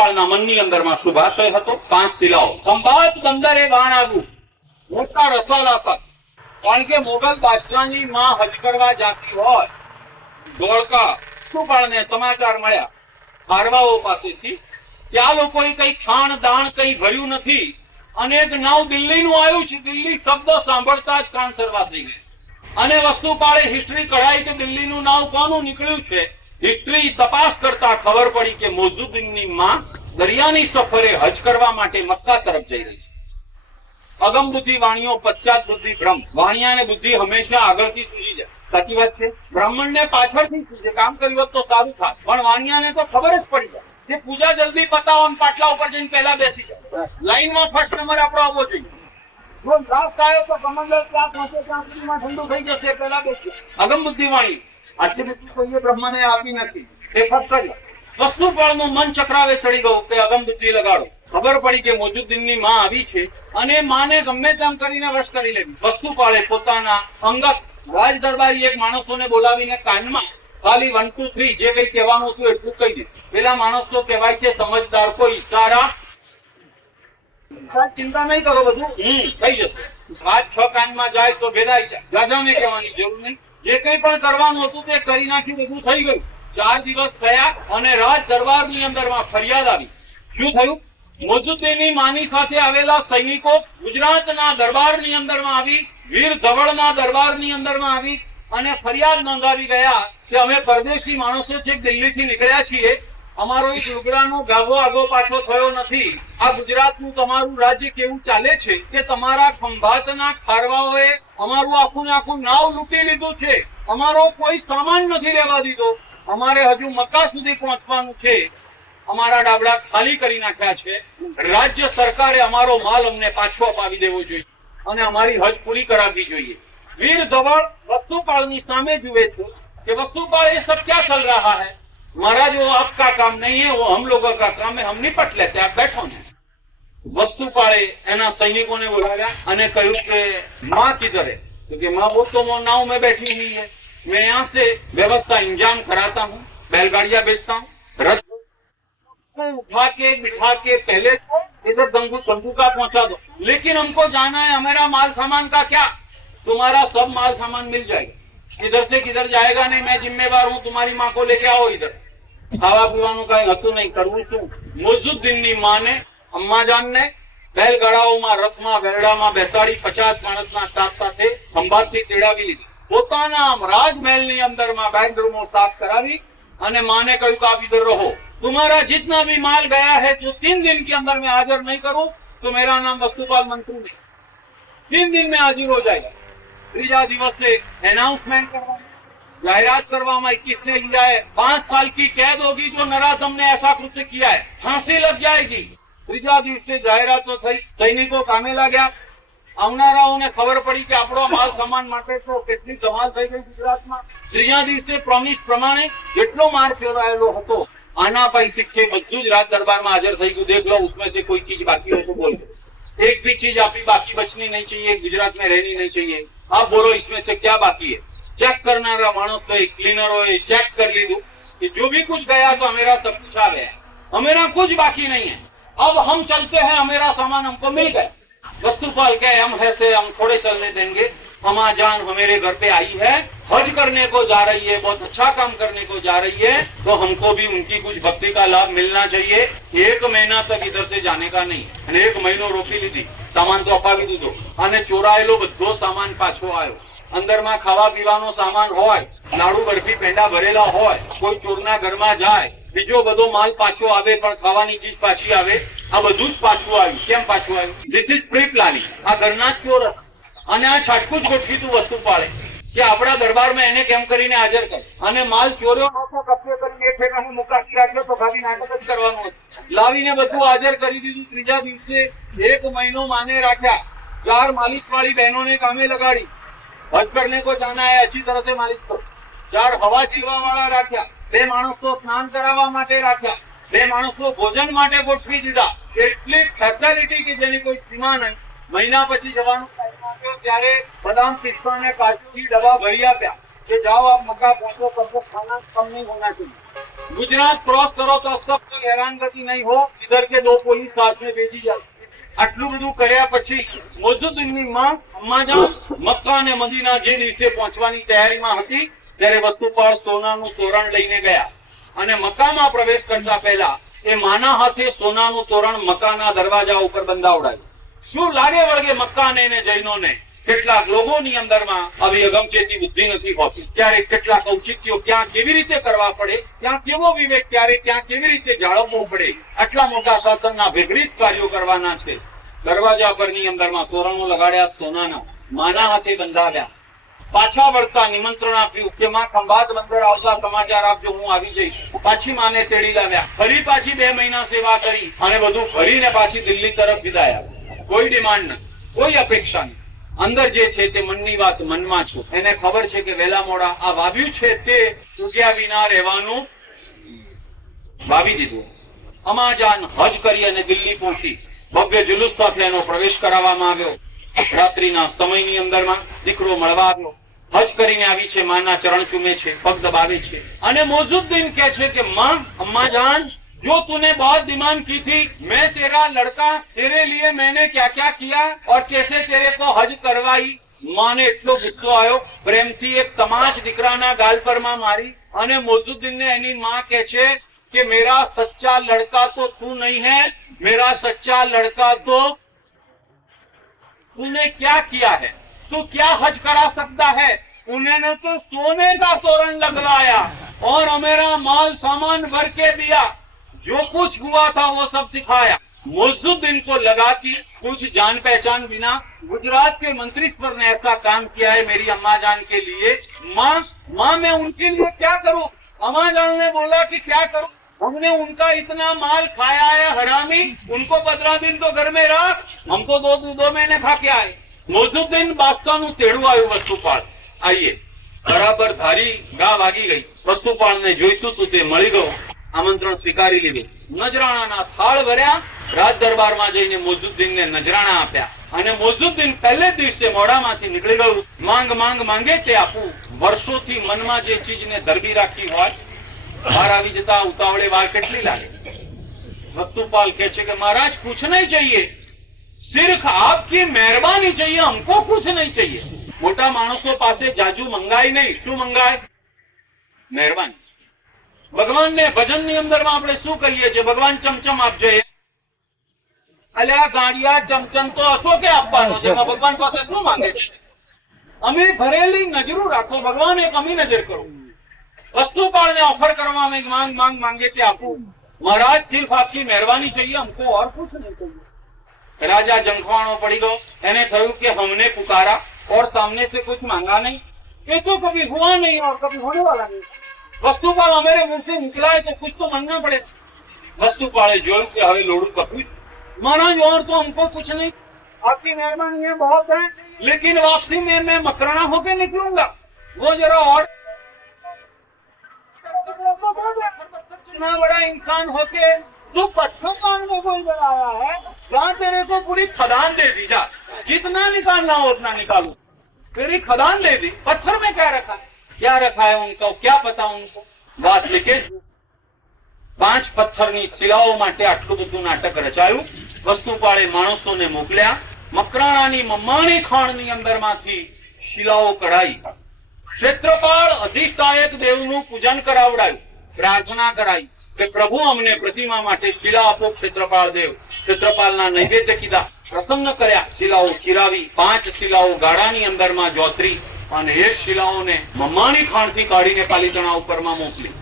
વસ્તુપાળના મનની અંદરમાં શુભાશય હતો। 5 શિલાઓ સંભાત બંદરે બાણ આગુ મોટા રસાલા તક, કારણ કે મોગલ બાદશાહની માં હજ કરવા જાતી હોય ધોળકા વસ્તુપાળને સમાચાર મળ્યા ખારવાઓ પાસેથી કે આ લોકોએ કઈ ખાણ દાણ કઈ ભર્યું નથી અને એક નાવ દિલ્હીનું આવ્યું છે। દિલ્હી શબ્દ સાંભળતા જ કાન સરવા થઈ ગયા અને વસ્તુપાળે હિસ્ટ્રી કઢાઈ કે દિલ્હીનું નાવ કોનું નીકળ્યું છે। હિસ્ટ્રી તપાસ કરતા ખબર પડી કે મોઝુદ્દીનની માં દરિયાની સફરે હજ કરવા માટે મક્કા તરફ જઈ રહી છે। અગમ બુદ્ધિ વાણીઓ પશ્ચાત બુદ્ધિ ભ્રમ, વાણિયા અને બુદ્ધિ હંમેશા આગળથી સૂજી જાય। સાચી વાત છે। બ્રાહ્મણને પાછળથી સૂજે, કામ કર્યું હોત તો સારું થાય, પણ વાણિયાને તો ખબર જ પડી જાય કે પૂજા જલ્દી પતાવો અને પાટલા ઉપર જઈને પહેલા બેસી જાય, લાઈનમાં ફર્સ્ટ નંબર આપણો આવવો જોઈએ। જો ગ્રાફ થાય તો કમંડળ ત્યાં પહોંચે ત્યાં સુધીમાં ઠંડુ થઈ જશે, પહેલા બેસી। અગમ બુદ્ધિ વાણી આટલી બધી કોઈએ બ્રહ્મને આપી નથી, એ ફક્ત વસ્તુપાળનું મન ચક્રાવે ચડી ગયું કે અગમ બુદ્ધિ લગાડો। ખબર પડી કે મોઝુદ્દીનની માં આવી છે અને માને ગમે તેમ કરીને વશ કરી લેવી। વસ્તુપાળે પોતાના અંગત રાજ દરબારી એક માણસોને બોલાવીને કાનમાં ખાલી 1 2 3 જે કઈ કહેવાનું હતું એટલું કહી દીધું। પેલા માણસ તો કહેવાય છે સમજદાર, કોઈ ઈશારા ચિંતા નહીં કરો, બધું થઈ જશે। વાત 6 કાનમાં જાય તો ભેદાઈ જાય, દાદાને કહેવાની જરૂર નહીં। જે કઈ પણ કરવાનું હતું તે કરી નાખ્યું, બધું થઈ ગયું। 4 દિવસ થયા અને રાજ દરબારની અંદરમાં ફરિયાદ આવી। શું થયું? મોઝુદ્દીનની માની સાથે આવેલા સૈનિકો ગુજરાતના દરબારની અંદરમાં આવી, વીર ધવળના દરબારની અંદરમાં આવી અને ફરિયાદ નોંધાવી ગયા કે અમે પરદેશી માણસો છે, દિલ્હીથી નીકળ્યા છીએ, અમારો એક લુગડાનો ગાભો આગો પાછો થયો નથી। આ ગુજરાતનું તમારું રાજ્ય કેવું ચાલે છે કે તમારા ખંભાતના ખારવાઓએ અમારું આખું ને આખું નાવ લૂંટી લીધું છે, અમારો કોઈ સામાન નથી લેવા દીધો, અમારે હજુ મક્કા સુધી પહોંચવાનું છે, અમારા ડાબડા ખાલી કરી નાખ્યા છે, રાજ્ય સરકારે અમારો માલ અમને પાછો અપાવી દેવો જોઈએ અને અમારી હજ પૂરી કરાવવી જોઈએ। વીર ધવળ વસ્તુપાળની સામે જુએ છે कि वस्तुपाल ये सब क्या चल रहा है महाराज, वो आपका काम नहीं है, वो हम लोगों का काम है, हम निपट लेते हैं, आप बैठो ने। वस्तुपाले एना सैनिकों ने बुलाया અને કહ્યું કે माँ किधर है? क्योंकि माँ वो तो नाव में बैठी हुई है, मैं यहाँ से व्यवस्था इंजाम कराता हूँ, बैलगाड़ियां बेचता हूँ, रथ को उठा के बिठा के पहले इधर गंगू का पहुंचा दो, लेकिन हमको जाना है, हमारा माल सामान का क्या? तुम्हारा सब माल सामान मिल जाएगा, इधर से किधर जाएगा नहीं, मैं जिम्मेवार हूँ, तुम्हारी माँ को लेके आओ इधर। खावा पीवानुं कई हतुं नहीं, करवुं शुं? मोज़ुद्दीननी माने अम्माजानने बैलगाड़ाओमां रथमां वेरडामां बेसाड़ी 50 माणसना स्टाफ સાથે ખંભાતથી તેડાવી લીધી। પોતાના રાજમહેલની અંદરમાં બેડરૂમો સાફ કરાવી અને માને કહ્યું કે आप इधर रहो, तुम्हारा जितना भी माल गया है जो 3 दिन के अंदर मैं हाजिर नहीं करूं तो मेरा नाम वस्तुपाल मंत्री नहीं, 3 दिन में हाजिर हो जाएगा। ત્રીજા દિવસે એનાઉન્સમેન્ટ કરવાની, जाहिरात करवामा 21 ने लिया है, 5 साल की कैद होगी जो नराधम ने ऐसा कृत्य किया है, फांसी लग जाएगी। ત્રીજા દિવસે જાહેરાતો થઈ, સૈનિકો કામે લાગ્યા। આવનારાઓને ખબર પડી કે આપણો માલ સામાન માટે તો કેટલી ધમાલ થઈ ગઈ ગુજરાતમાં। ત્રીજા દિવસે પ્રોમિસ પ્રમાણે જેટલો માર ફેરવાયેલો હતો આના પૈસે છે બધું જ રાજ દરબારમાં હાજર થઈ ગયું। देख लो उसमें से कोई चीज बाकी हो तो बोल दो, एक भी चीज आपकी बाकी बचनी नहीं चाहिए, गुजरात में रहनी नहीं चाहिए, आप बोलो इसमें से क्या बाकी है। चेक करना मानस तो क्लीनरों चेक कर लीधु कि जो भी कुछ गया तो हमेरा सब कुछ आ गया, हमेरा कुछ बाकी नहीं है, अब हम चलते हैं, हमेरा सामान हमको मिल गया। वस्तुपाल के हम ऐसे हम थोड़े चलने देंगे, अम्मा जान हमारे घर पे आई है, हज करने को जा रही है, बहुत अच्छा काम करने को जा रही है, तो हमको भी उनकी कुछ भक्ति का लाभ मिलना चाहिए। 1 महीना तक इधर से जाने का नहीं, અને 1 મહિનો રોકી લીધી, સામાન તો અપાવી દીધો અને ચોરાયેલો બધો સામાન પાછો આવ્યો। અંદરમાં ખાવા પીવાનો સામાન હોય, લાડુ બરફી પેંડા ભરેલા હોય, કોઈ ચોરના ઘરમાં જાય, બીજો બધો માલ પાછો આવે પણ ખાવાની ચીજ પાછી આવે, આ બધું જ પાછું આવ્યું। કેમ પાછું આવ્યું? This is pre planning. આ ઘરના ચોર અને આ છાટકું જ ગોઠવીતું વસ્તુપાળે કે આપણા દરબારમાં એને કેમ કરીને હાજર કર અને માલ ચોર્યો નતો, કબજે કરીને એ ઠેકાણે મુકાવી રાખ્યો તો ખાલી નાટક જ કરવાનું હતું, લાવીને બધું હાજર કરી દીધું। ત્રીજા દિવસે 1 મહિનો માને રાખ્યા, 4 માલિશ વાળી બહેનોને કામે લગાડી, हज करने को जाना है अच्छी तरह से मालिश करो। 4 हवा झीलवा वाला राख्या, 2 माणसो स्नान कराववा માટે રાખ્યા, 2 માણસો ભોજન માટે ગોઠવી દીધા। એટલી ફેસિલિટી કે જેની કોઈ સીમા નહીં। મહિના પછી જવાનું ત્યારે બદામ પિસ્તા ને કાજુથી ડબ્બા ભરી આપ્યા કે જાઓ આપ મક્કા પહોંચો, કબો ખાના કમ નહીં હોના चाहिए। गुजरात क्रॉस करो तो सब कोई हैरानगति नहीं हो, इधर के 2 पुलिस साथ में भेजी जाए। આટલું બધું કર્યા પછી મોઝુદ્દીનની માં અમ્માજાન મક્કા અને મદીના જે દિવસે પહોંચવાની તૈયારીમાં હતી ત્યારે વસ્તુપાળ સોનાનું તોરણ લઈને ગયા અને મક્કામાં પ્રવેશ કરતા પહેલા એ માના હાથે સોનાનું તોરણ મક્કાના દરવાજા ઉપર બંધાવડાયું. શું લાગે વળગે મક્કાને અને જૈનોને કેટલાક લોકોની અંદરમાં આવી અગમચેતી બુદ્ધિ નથી હોતી. ત્યારે કેટલાક ઔચિત્યો ક્યાં કેવી રીતે કરવા પડે, ત્યાં કેવો વિવેક, ત્યારે ક્યાં કેવી રીતે જાળવવો પડે, આટલા મોટા શાસનના વિપરીત કાર્યો કરવાના છે. દરવાજા પરની અંદરમાં તોરણો લગાડ્યા સોનાના, માના હાથે બંધાવ્યા. પાછા વળતા નિમંત્રણ આપ્યું કે માં ખંભાત બંદર આવતા સમાચાર આપજો, હું આવી જઈશ. પાછી માને તેડી લાવ્યા. ફરી પાછી 2 મહિના સેવા કરી અને બધું ફરીને પાછી દિલ્હી તરફ વિદાયા. કોઈ ડિમાન્ડ નહીં, કોઈ અપેક્ષા નહીં. અંદર જે છે તે મનની વાત મનમાં છે. એને ખબર છે કે વહેલા મોડા આ વાવ્યું છે તે ચૂક્યા વિના રહેવાનું વાવી દીધું. અમાજાન હજ કરી અને દિલ્હી પહોંચી. ભવ્ય જુલુસ સાથે એનો પ્રવેશ કરાવવામાં આવ્યો. રાત્રિના સમયની અંદરમાં દીકરો મળવા આવ્યો. હજ કરીને આવી છે, માના ચરણ ચૂમે છે, પગ દબાવે છે અને મોઝુદ્દીન કહે છે કે मां अम्माजान, जो तूने बहुत डिमांड की थी, मैं तेरा लड़का, तेरे लिए मैंने क्या क्या किया और कैसे तेरे को हज करवाई. माने એટલો ગુસ્સો આવ્યો, પ્રેમથી એક તમાચ દીકરાના ગાલ પર માં મારી અને મોઝુદ્દીનને એની માં કહે છે कि मेरा सच्चा लड़का तो तू नहीं है, मेरा सच्चा लड़का तो तूने क्या किया है, तू क्या हज करा सकता है. उन्होंने तो सोने का तोरण लगवाया और मेरा माल सामान भर के दिया, जो कुछ हुआ था वो सब सिखाया. मोज़ुद्दीन को लगा कि कुछ जान पहचान बिना गुजरात के मंत्री पर ने ऐसा काम किया है मेरी अम्मा जान के लिए. माँ मैं उनके लिए क्या करूं. अम्मा जान ने बोला कि क्या करूं, हमने उनका इतना माल खाया है हरामी, उनको 15 दिन तो घर में रख, हम तो 2 महीने खा के आए. मोज़ुद्दीन બાદશાહનું તેડું આવ્યું વસ્તુપાળ. આઈએ બરાબર ધારી ગા વાગી ગઈ. વસ્તુપાળને જોઈતું તું તે મળી ગયું. આમંત્રણ સ્વીકારી લીધું. નજરાણાના થાળ ભર્યા. રાજ દરબારમાં જઈને મોઝુદ્દીનને નજરાણા આપ્યા અને મોઝુદ્દીન પહેલે દિવસે મોઢામાંથી નીકળી ગયું, માંગ માંગ માંગે તે આપું. વર્ષોથી મનમાં જે ચીજને ધરબી રાખી હોય બહાર આવી જતા ઉતાવળે વાર કેટલી લાગે. વસ્તુપાલ કહે છે કે મહારાજ कुछ नहीं चाहिए, सिर्फ आपकी मेहरबानी चाहिए, हमको कुछ नहीं चाहिए. મોટા માણસો પાસે જાજુ મંગાય નહીં. શું મંગાય? મહેરબાની. ભગવાનને ભજનની અંદરમાં આપણે શું કહીએ છીએ? ભગવાન ચમચમ આપજે. અલ્યા ગાંડિયા, ચમચમ તો અશોકે આપવાનો છે, ભગવાન પાસે શું માંગે છે? અમે ભરેલી નજરો રાખો, ભગવાન એક અમી નજર કરો. वस्तुपाल ऑफर करवा में मांग मांग मांगे थे आपको. महाराज सिर्फ आपकी मेहरबानी चाहिए, हमको और कुछ नहीं चाहिए. राजा जंखवाणो पड़ी गो. એને થયું કે हमने पुकारा और सामने से कुछ मांगा नहीं, ये तो कभी हुआ नहीं और कभी होने वाला नहीं. वस्तुपाल हमारे मुंह से निकला है तो कुछ तो मांगना पड़े. वस्तुपाले जोर के हवे लोड़ू कपूर. महाराज और तो हमको कुछ नहीं, आपकी मेहरबानी है बहुत है, लेकिन वापसी में मैं मकराना होके निकलूंगा. वो जरा और इतना बड़ा इंसान होके तू पत्थर मांगने को इधर आया है, जहाँ तेरे को पूरी खदान दे दी. जा जितना निकालना हो उतना निकालू. तेरी खदान दे दी, पत्थर में क्या रखा है, क्या रखा है उनको क्या पता उनको. बात लिखे 5 પથ્થરની શિલાઓ માટે આટલું બધું નાટક રચાયું. વસ્તુપાળે માણસોને મોકલ્યા. મકરાણાની મમ્માણી ખાણની અંદરમાંથી શિલાઓ કઢાઈ. ક્ષેત્રપાળ અધિષ્ઠાયક દેવનું પૂજન કરાવડાયું. પ્રાર્થના કરાઈ કે પ્રભુ અમને પ્રતિમા માટે શિલા આપો. ક્ષેત્રપાળ દેવ ક્ષેત્રપાલના નૈવેદ્ય કીધા, પ્રસન્ન કર્યા. શિલાઓ ચિરાવી 5 શિલાઓ ગાળાની અંદરમાં જોતરી અને એ શિલાઓને મમ્માણી ખાણથી કાઢીને પાલીતાણા ઉપરમાં મોકલી.